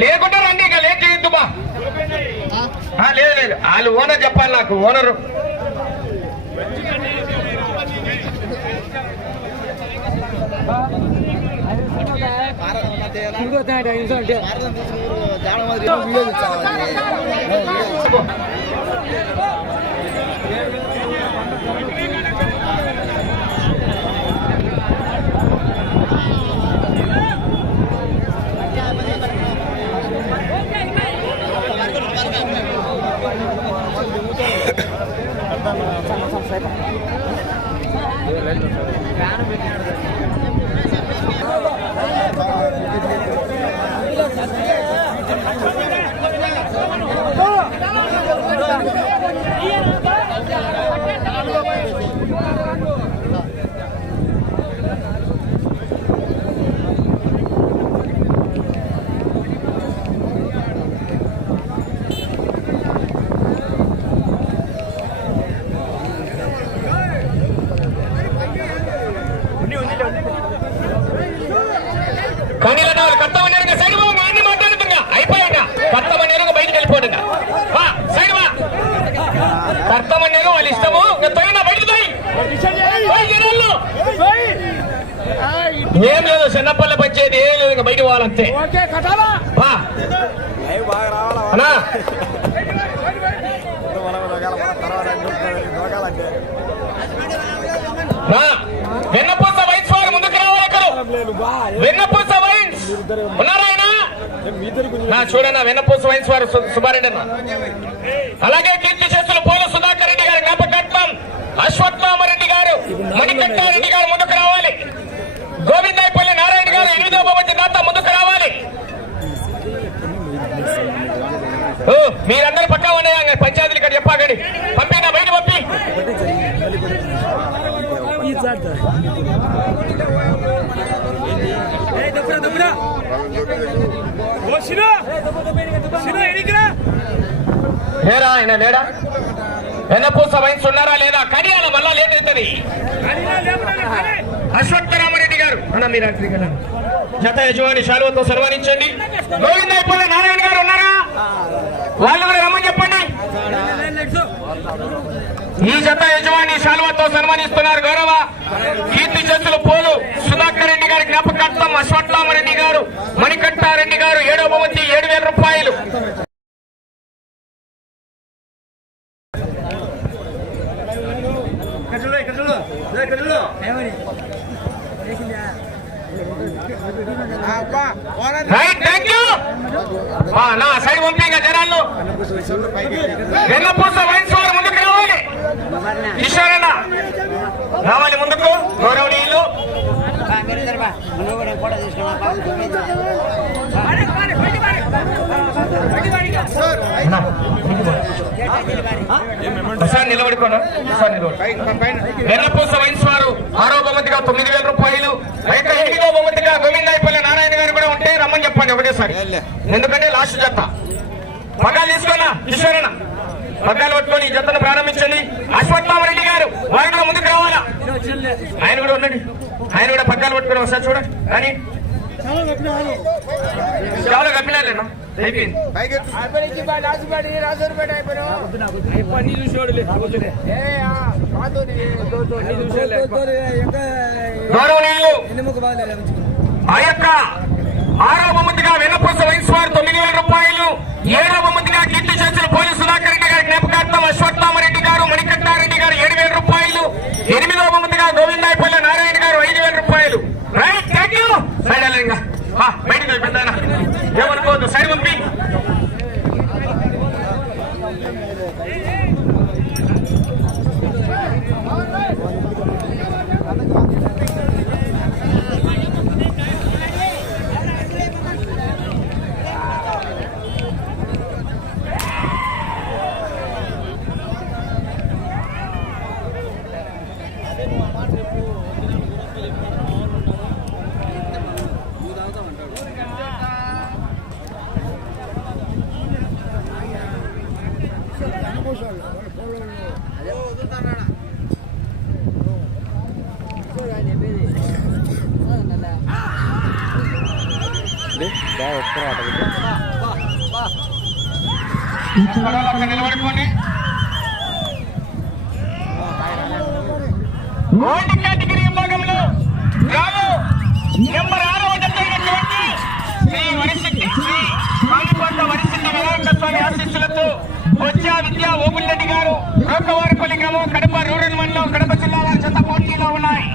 లేకుండా రండి ఇక లేట్ చేయొద్దు బా. ఆ, లేదు లేదు. వాళ్ళు ఓనర్ చెప్పాలి నాకు ఓనరు కనీల కర్త మనేరుగా సైడ్ బా అన్ని మాట్లాడుతుంగా అయిపోయాక కర్త మనేరుగా బయటికి వెళ్ళిపోడుగా బా సైడ్ బా కర్త మనేరు వాళ్ళ ఇష్టము ఇంకా తగిన బయటికి తోయ్. తోయ్ జనాల్లో. ఏం లేదు చిన్నపల్లి పంచేది ఏం లేదు ఇంకా బయటికి పోవాలంతే. బా. అన్నా. నా వెన్నపూస వైన్స్ వారు ముందుకు రావాలి వెన్నపూస వైన్స్. ఉన్నారా ఆయన నా చూడన్నా వెన్నపూస వైన్స్ వారు సుబ్బారెడ్డి అన్న. అలాగే కీర్తి చేస్తున్న పోల సుధాకర్ రెడ్డి గారు జ్ఞాపకత్వం అశ్వత్థామరెడ్డి గారు మణికంఠారెడ్డి గారు ముందుకు రావాలి గోవిందాయపల్లి నారాయణ గారు ఎనిమిదో బొమ్మతి దాత ముందుకు రావాలి ఓ, మీరందరూ పక్కా ఉన్నాయా పంచాయతీలు ఇక్కడ చెప్పాకండి. పంపేనా బయట పంపి. లేరా ఆయన లేడా? వెన్నపూస వయసు ఉన్నారా లేదా? కడియాల మళ్ళా లేట్ అవుతుంది అశ్వత్థరామరెడ్డి గారు. అన్న మీరు జత యజమాని శాలువతో సన్మానించండి. గోవింద నారాయణ గారు ఉన్నారా? వాళ్ళు కూడా రమ్మని చెప్పండి? ఈ జత యజమాని శాల్వతో సన్మానిస్తున్నారు గౌరవ కీర్తి చేతులు పోలు సుధాకర్ రెడ్డి గారి జ్ఞాపకార్థం అశ్వత్థామరెడ్డి గారు మణికంఠారెడ్డి గారు ఏడో బహుమతి ఏడు వేల రూపాయలు రైట్ థ్యాంక్ యూ నా సైడ్ పంపిగా జనాలు వెన్నపూస వైన్స్ ముందుకు రావాలి. రావాలి ముందుకు. గౌరవనీయులు. నిలబడుకోను నిలబడు. వెన్నపూస వైన్స్ వారు ఆరో బహుమతిగా తొమ్మిది వేల రూపాయలు. అయితే ఎనిమిదో బహుమతిగా గోవిందాయపల్లి నారాయణ గారు కూడా ఉంటే రమ్మని చెప్పండి ఒకటేసారి. ఎందుకంటే లాస్ట్ జత. పగాలు తీసుకోనా కిషోరన్న పగ్గాలు పట్టుకొని ఈ జతను ప్రారంభించండి. అశ్వత్థామరెడ్డి గారు వారు కూడా ముందుకు రావాలా? ఆయన కూడా ఉండండి. ఆయన కూడా పగ్గాలు పట్టుకొని ఒకసారి చూడండి. కానీ చాలా కప్పినాలేనా అయిపోయింది. గౌరవనీయులు ఆ యొక్క ఆరో బొమ్మతిగా వెన్నపూస వయసు వారు తొమ్మిది వేల రూపాయలు ఏడవ బొమ్మతిగా కీర్తి చేసిన పోలీసు సుధాకర్ జ్ఞాపకార్థం అశ్వత్థామరెడ్డి గారు మణికంఠారెడ్డి గారు ఏడు వేల రూపాయలు ఎనిమిదవ బొమ్మతిగా గోవిందాయపల్లి నారాయణ గారు ఐదు వేల రూపాయలు. రైట్ థ్యాంక్ యూ సైడ్ బయటకు పెద్ద ఏమనుకోవద్దు నిలబడుకోండి ఓల్డ్ కేటగిరీ విభాగంలో గాను నెంబర్ ఆరవ జత శ్రీ వరిశెట్టి శ్రీ స్వామికొండ వరిశెట్టి వినాయక స్వామి ఆశీస్సులతో బొజ్జా విద్యా ఓబుల్రెడ్డి గారు రోకవారిపల్లి గ్రామం కడప రూరల్ మండలం కడప జిల్లా వారి పోటీలో ఉన్నాయి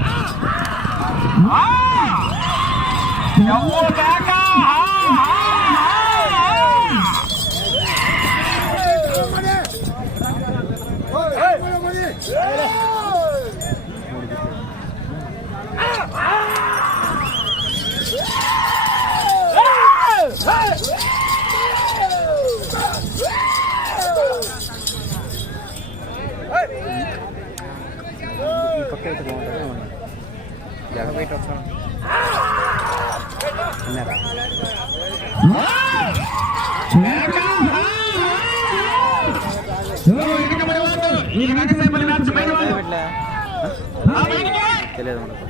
పక్క అయితే బాగుంటుంది ఏమన్నా జగ బయట వస్తాం విన్నారా పెట్టలే తెలియదు మనకు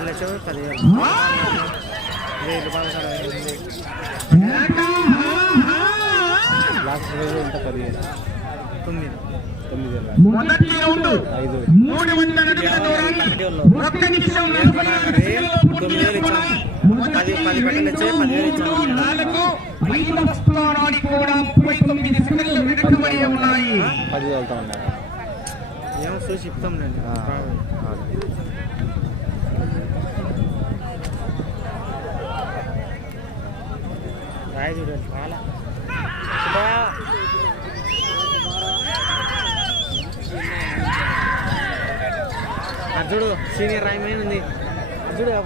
గంటలు వచ్చావు పదివేలు వెయ్యి రూపాయలు సార్ లాస్ట్ రోజు ఎంత పదివేలు తొమ్మిది తొమ్మిది వేలు మొదటి రౌండ్ ఐదు మూడు వందల అడుగుల దూరాన్ని ఒక్క నిమిషం పది పది పదివేలు నాలుగు, స్థానానికి కూడా ముప్పై తొమ్మిది సెకండ్లు వెనుకబడి ఉన్నాయి. పది వెళ్తా ఉన్నారు ఏమో చూసి చెప్తాం నేను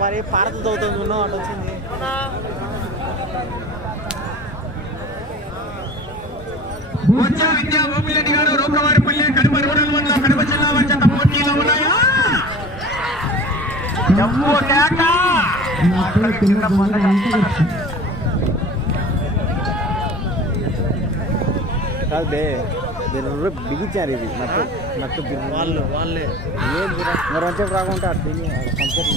వారి పారత చదువుతుంది అటు వచ్చింది. బొజ్జా విద్యా ఓపిరెడ్డి గారు రూపవారిపల్లి కడప రూరల్ మండలం కడప జిల్లా వారి చేత పోటీలో ఉన్నాయా? జమ్మూ కేక! అక్కడ కింద బిగించారు ఇది నట్టు నట్టు వాళ్ళు వాళ్ళే. మరి వచ్చే రాకుంటే అటు తిని కంప్యూటర్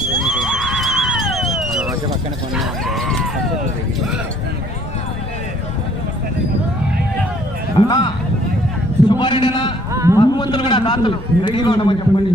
వచ్చే పక్కనే సుమారుడనా బహుమతులు కూడా దాతలు రెడీగా ఉండమని చెప్పండి.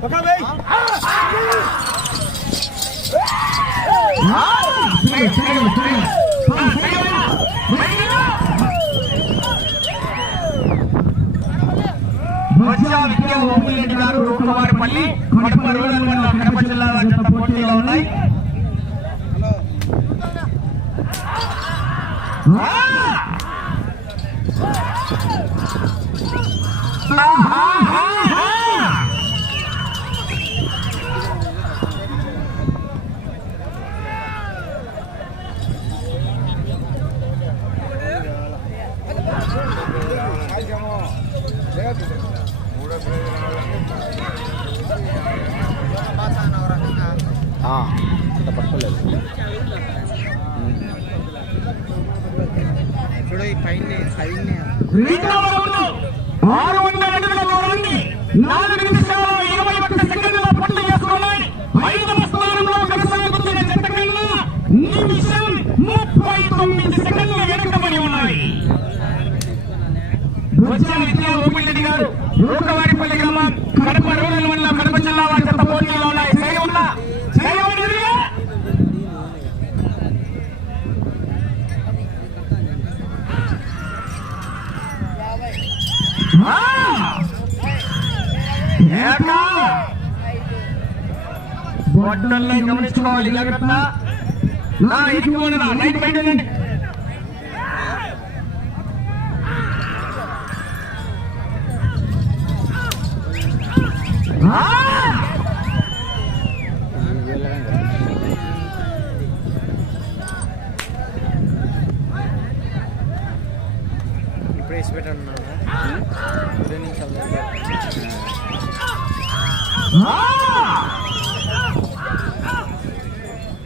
ఎందుకంటే వెళ్ళిపోయిగా విద్యా ఓపిరెడ్డి గారు రూపవారిపల్లి కడప రూరల్ మండలం కడప జిల్లా వారి జత పోటీలో ఉన్నాయి. ఇంత పట్టుకోలేదు. ఆరు వందల అడుగుల దూరాన్ని నాలుగు నిమిషాల ఇరవై ఒక్క సెకండ్ల పూర్తి చేసుకున్నాయి. ఐదవ స్థానంలో కొనసాగుతున్న జత కన్నా నిమిషం ముప్పై తొమ్మిది సెకండ్లు వెనుకబడి ఉన్నాయి. వచ్చే గారు రూకవారిపల్లి గ్రామం కడప గొడ్డల్ని గమనించుకోవాలి జాగ్రత్త. నైట్ బయట ఉండండి.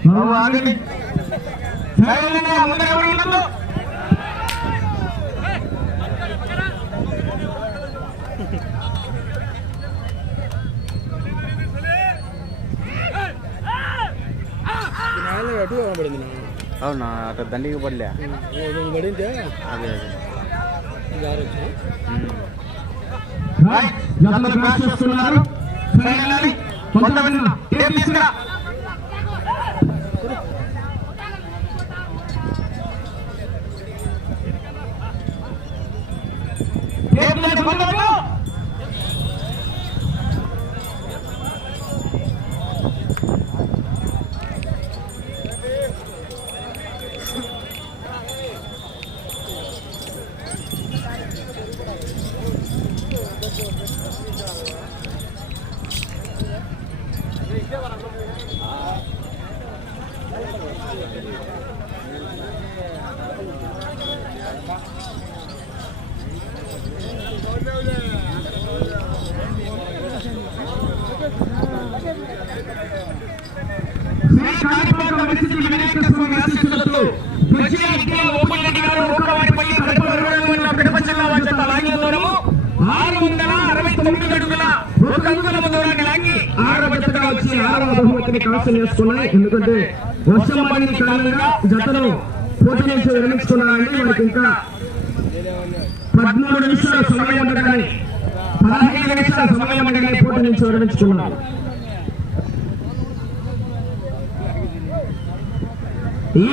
బాబు ఆగండి పడింది అవునా అక్కడ దండికి పడలే. పడింటే అదే. అదే చేస్తున్నారు. సైలెంట్ కొంత టేప్ తీసుకురా టేప్ లేదు కొంత విన్న శ్రీ కాణిపాక వరిసిద్ధి వినాయక స్వామి ఆశీస్సులతో విజయ విద్య ఓపులరెడ్డి గారు ఊకవారిపల్లి కడప రూరల్ కడప జిల్లా వారి చేత లాగిన దూరము ఆరు వందల అరవై తొమ్మిది అడుగుల ఒక అంగుళము దూరాన్ని లాగి ఆరవ జతగా వచ్చి ఆరవ బహుమతిని కైవసం చేసుకున్నాయి. ఎందుకంటే వర్షం పడిన కారణంగా జతను పోటీ నుంచి విరమించుకున్నారండి. వారికి ఇంకా పద్మూడు నిమిషాల సమయం ఉండగానే పదహైదు నిమిషాల సమయం ఉండగానే పోటీ నుంచి విరమించుకున్నారు. ఈ